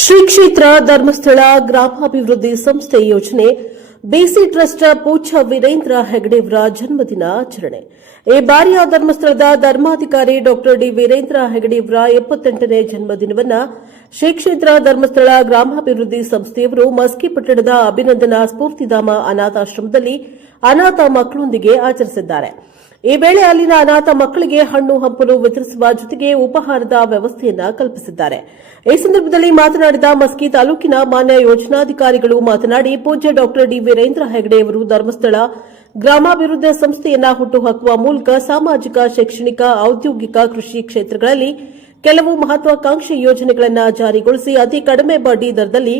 ಶ್ರೀ ಕ್ಷೇತ್ರ ಧರ್ಮಸ್ಥಳ ಗ್ರಾಮಾಭಿವೃದ್ಧಿ ಸಂಸ್ಥೆ ಯೋಜನೆ ಬಿಸಿ ಟ್ರಸ್ಟ್ ಪೂಜ್ಯ ವೀರೇಂದ್ರ ಹೆಗಡೆಯವರ ಜನ್ಮದಿನ ಆಚರಣೆ. ಈ ಬಾರಿಯ ಧರ್ಮಸ್ಥಳದ ಧರ್ಮಾಧಿಕಾರಿ ಡಾ ಡಿ ವೀರೇಂದ್ರ ಹೆಗಡೆಯವರ 78ನೇ ಜನ್ಮದಿನವನ್ನು ಶ್ರೀ ಕ್ಷೇತ್ರ ಧರ್ಮಸ್ಥಳ ಗ್ರಾಮಾಭಿವೃದ್ಧಿ ಸಂಸ್ಥೆಯವರು ಮಸ್ಕಿ ಪಟ್ಟಣದ ಅಭಿನಂದನಾ ಸ್ಫೂರ್ತಿಧಾಮ ಅನಾಥಾಶ್ರಮದಲ್ಲಿ ಅನಾಥ ಮಕ್ಕಳೊಂದಿಗೆ ಆಚರಿಸಿದ್ದಾರೆ. ಈ ವೇಳೆ ಅಲ್ಲಿನ ಅನಾಥ ಮಕ್ಕಳಿಗೆ ಹಣ್ಣು ಹಂಪಲು ವಿತರಿಸುವ ಜೊತೆಗೆ ಉಪಹಾರದ ವ್ಯವಸ್ಥೆಯನ್ನ ಕಲ್ಪಿಸಿದ್ದಾರೆ. ಈ ಸಂದರ್ಭದಲ್ಲಿ ಮಾತನಾಡಿದ ಮಸ್ಕಿ ತಾಲೂಕಿನ ಮಾನ್ಯ ಯೋಜನಾಧಿಕಾರಿಗಳು ಮಾತನಾಡಿ, ಪೂಜ್ಯ ಡಾ ಡಿ ವೀರೇಂದ್ರ ಹೆಗಡೆಯವರು ಧರ್ಮಸ್ಥಳ ಗ್ರಾಮಾಭಿವೃದ್ಧಿ ಸಂಸ್ಥೆಯನ್ನ ಹುಟ್ಟುಹಾಕುವ ಮೂಲಕ ಸಾಮಾಜಿಕ, ಶೈಕ್ಷಣಿಕ, ಔದ್ಯೋಗಿಕ, ಕೃಷಿ ಕ್ಷೇತ್ರಗಳಲ್ಲಿ ಕೆಲವು ಮಹತ್ವಾಕಾಂಕ್ಷಿ ಯೋಜನೆಗಳನ್ನು ಜಾರಿಗೊಳಿಸಿ ಅತಿ ಕಡಿಮೆ ಬಡ್ಡಿ ದರದಲ್ಲಿ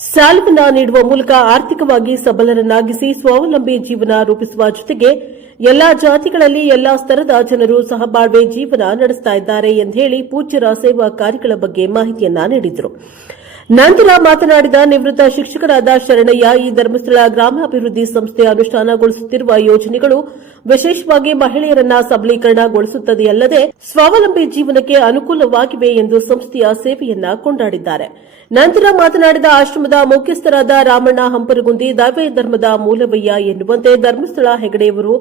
ಸಾಲವನ್ನು ನೀಡುವ ಮೂಲಕ ಆರ್ಥಿಕವಾಗಿ ಸಬಲರನ್ನಾಗಿಸಿ ಸ್ವಾವಲಂಬಿ ಜೀವನ ರೂಪಿಸುವ ಜೊತೆಗೆ ಎಲ್ಲಾ ಜಾತಿಗಳಲ್ಲಿ ಎಲ್ಲಾ ಸ್ತರದ ಜನರು ಸಹಬಾಳ್ವೆ ಜೀವನ ನಡೆಸುತ್ತಿದ್ದಾರೆ ಎಂದು ಹೇಳಿ ಪೂಜ್ಯರ ಸೇವಾ ಕಾರ್ಯಗಳ ಬಗ್ಗೆ ಮಾಹಿತಿಯನ್ನ ನೀಡಿದರು. ನಂತರ ಮಾತನಾಡಿದ ನಿವೃತ್ತ ಶಿಕ್ಷಕರಾದ ಶರಣಯ್ಯ, ಈ ಧರ್ಮಸ್ಥಳ ಗ್ರಾಮಾಭಿವೃದ್ಧಿ ಸಂಸ್ಥೆ ಅನುಷ್ಠಾನಗೊಳಿಸುತ್ತಿರುವ ಯೋಜನೆಗಳು ವಿಶೇಷವಾಗಿ ಮಹಿಳೆಯರನ್ನ ಸಬಲೀಕರಣಗೊಳಿಸುತ್ತದೆಯಲ್ಲದೆ ಸ್ವಾವಲಂಬಿ ಜೀವನಕ್ಕೆ ಅನುಕೂಲವಾಗಿವೆ ಎಂದು ಸಂಸ್ಥೆಯ ಸೇವೆಯನ್ನ ಕೊಂಡಾಡಿದ್ದಾರೆ. ನಂತರ ಮಾತನಾಡಿದ ಆಶ್ರಮದ ಮುಖ್ಯಸ್ಥರಾದ ರಾಮಣ್ಣ ಹಂಪರಗುಂದಿ, ದೈವ ಧರ್ಮದ ಮೂಲವಯ್ಯ ಎನ್ನುವಂತೆ ಧರ್ಮಸ್ಥಳ ಹೆಗಡೆಯವರು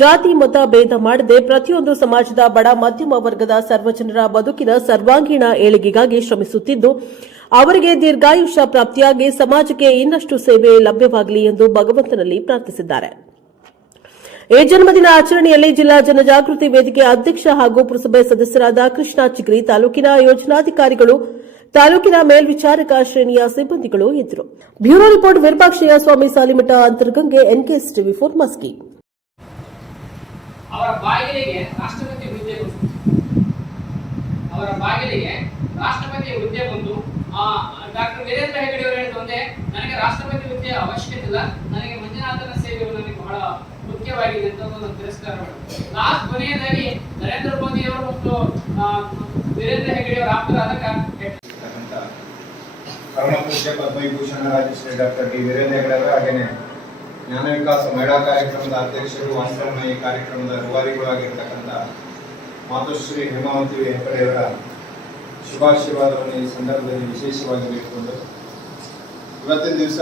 ಜಾತಿ ಮತ ಭೇದ ಮಾಡದೆ ಪ್ರತಿಯೊಂದು ಸಮಾಜದ ಬಡ ಮಧ್ಯಮ ವರ್ಗದ ಸರ್ವಜನರ ಬದುಕಿನ ಸರ್ವಾಂಗೀಣ ಏಳಿಗೆಗಾಗಿ ಶ್ರಮಿಸುತ್ತಿದ್ದು, ಅವರಿಗೆ ದೀರ್ಘಾಯುಷ್ಯ ಪ್ರಾಪ್ತಿಯಾಗಿ ಸಮಾಜಕ್ಕೆ ಇನ್ನಷ್ಟು ಸೇವೆ ಲಭ್ಯವಾಗಲಿ ಎಂದು ಭಗವಂತನಲ್ಲಿ ಪ್ರಾರ್ಥಿಸಿದ್ದಾರೆ. ಈ ಜನ್ಮದಿನ ಆಚರಣೆಯಲ್ಲಿ ಜಿಲ್ಲಾ ಜನಜಾಗೃತಿ ವೇದಿಕೆ ಅಧ್ಯಕ್ಷ ಹಾಗೂ ಪುರಸಭೆ ಸದಸ್ಯರಾದ ಕೃಷ್ಣ ಚಿಗ್ರಿ, ತಾಲೂಕಿನ ಯೋಜನಾಧಿಕಾರಿಗಳು, ತಾಲೂಕಿನ ಮೇಲ್ವಿಚಾರಕ ಶ್ರೇಣಿಯ ಸಿಬ್ಬಂದಿಗಳು ಇದ್ದರು. ಬ್ಯೂರೋ ರಿಪೋರ್ಟ್ ವಿರೂಪಾಕ್ಷಯ್ಯ ಸ್ವಾಮಿ ಸಾಲಿಮಠ, ಅಂತರ್ಗಂಗೆ, ಎನ್ಕೆಎಸ್ ಟಿವಿ4 ಮಸ್ಕಿ. ಅವರ ಬಾಗಿಲಿಗೆ ರಾಷ್ಟ್ರಪತಿ ಹುದ್ದೆ ಬಂದು ಡಾಕ್ಟರ್ ವೀರೇಂದ್ರ ಹೆಗಡೆ ಅವರು ಹೇಳಿದ ಒಂದೇ, ನನಗೆ ರಾಷ್ಟ್ರಪತಿ ಹುದ್ದೆ ಅವಶ್ಯಕತೆ ಇಲ್ಲ, ನನಗೆ ಮಂಜುನಾಥನ ಸೇವೆಗಳು ನನಗೆ ಬಹಳ ಮುಖ್ಯವಾಗಿದೆ ಅಂತ ಒಂದು ತಿರಸ್ಕಾರ ಮಾಡಿದರು. ಲಾಸ್ಟ್ ಕೊನೆಯದಾಗಿ ನರೇಂದ್ರ ಮೋದಿ ಅವರು ಮತ್ತು ವೀರೇಂದ್ರ ಹೆಗಡೆ ಅವರ ಆಪ್ತರಾದ ಪರಮ ಪೂಜ್ಯ ಪದ್ಮವಿಭೂಷಣ ರಾಜಶ್ರೀ ಡಾಕ್ಟರ್ ಡಿ ವೀರೇಂದ್ರ ಹೆಗಡೆ ಅವರು ಹಾಗೇನೆ ಜ್ಞಾನ ವಿಕಾಸ ಮಹಿಳಾ ಕಾರ್ಯಕ್ರಮದ ಅಧ್ಯಕ್ಷರು, ವಾಸ್ತವನ ಈ ಕಾರ್ಯಕ್ರಮದ ರೂವಾರಿಗಳು ಆಗಿರತಕ್ಕಂಥ ಮಾತುಶ್ರೀ ಹೇಮಾವತಿ ಹೆಗಡೆಯವರ ಶುಭಾಶೀರ್ವಾದವನ್ನು ಈ ಸಂದರ್ಭದಲ್ಲಿ ವಿಶೇಷವಾಗಿ ಬೇಡಿಕೊಂಡು ಇವತ್ತಿನ ದಿವಸ